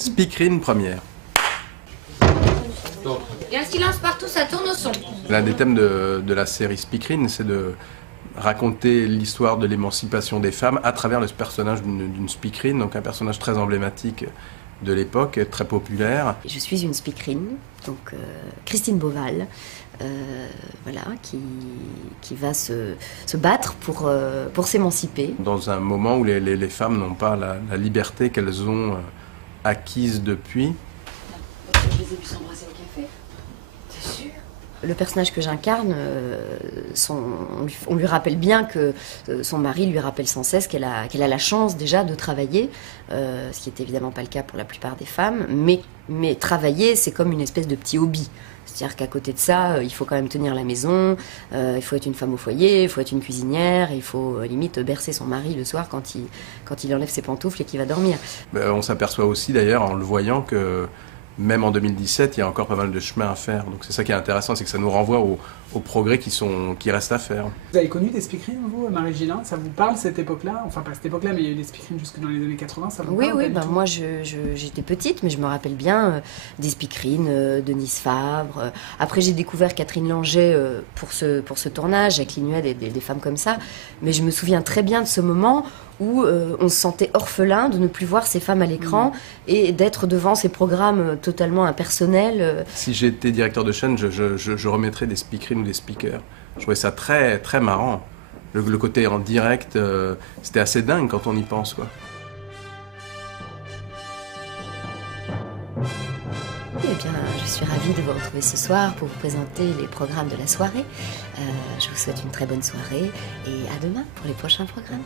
Speakerine première. Et un silence partout, ça tourne au son. L'un des thèmes de la série Speakerine, c'est de raconter l'histoire de l'émancipation des femmes à travers le personnage d'une speakerine, donc un personnage très emblématique de l'époque, très populaire. Je suis une speakerine, donc Christine Beauval, voilà, qui va se battre pour s'émanciper. Dans un moment où les femmes n'ont pas la liberté qu'elles ont acquise depuis. Je les ai vus s'embrasser au café. T'es sûr? Le personnage que j'incarne, on lui rappelle bien que son mari lui rappelle sans cesse qu'elle a la chance déjà de travailler, ce qui n'est évidemment pas le cas pour la plupart des femmes, mais travailler, c'est comme une espèce de petit hobby. C'est-à-dire qu'à côté de ça, il faut quand même tenir la maison, il faut être une femme au foyer, il faut être une cuisinière, il faut limite bercer son mari le soir quand il enlève ses pantoufles et qu'il va dormir. On s'aperçoit aussi d'ailleurs en le voyant que même en 2017, il y a encore pas mal de chemin à faire. Donc c'est ça qui est intéressant, c'est que ça nous renvoie aux progrès qui restent à faire. Vous avez connu des speakerines, vous, Marie Gillin? Ça vous parle, cette époque-là? Enfin, pas cette époque-là, mais il y a eu des speakerines jusque dans les années 80, ça vous parle? Oui, moi j'étais petite, mais je me rappelle bien des speakerines, Denise Fabre. Après, j'ai découvert Catherine Langer pour ce tournage, avec Linuet, des femmes comme ça. Mais je me souviens très bien de ce moment où on se sentait orphelin de ne plus voir ces femmes à l'écran et d'être devant ces programmes totalement impersonnels. Si j'étais directeur de chaîne, je remettrais des speakerines ou des speakers. Je trouvais ça très, très marrant. Le côté en direct, c'était assez dingue quand on y pense, quoi. Eh bien, je suis ravie de vous retrouver ce soir pour vous présenter les programmes de la soirée. Je vous souhaite une très bonne soirée et à demain pour les prochains programmes.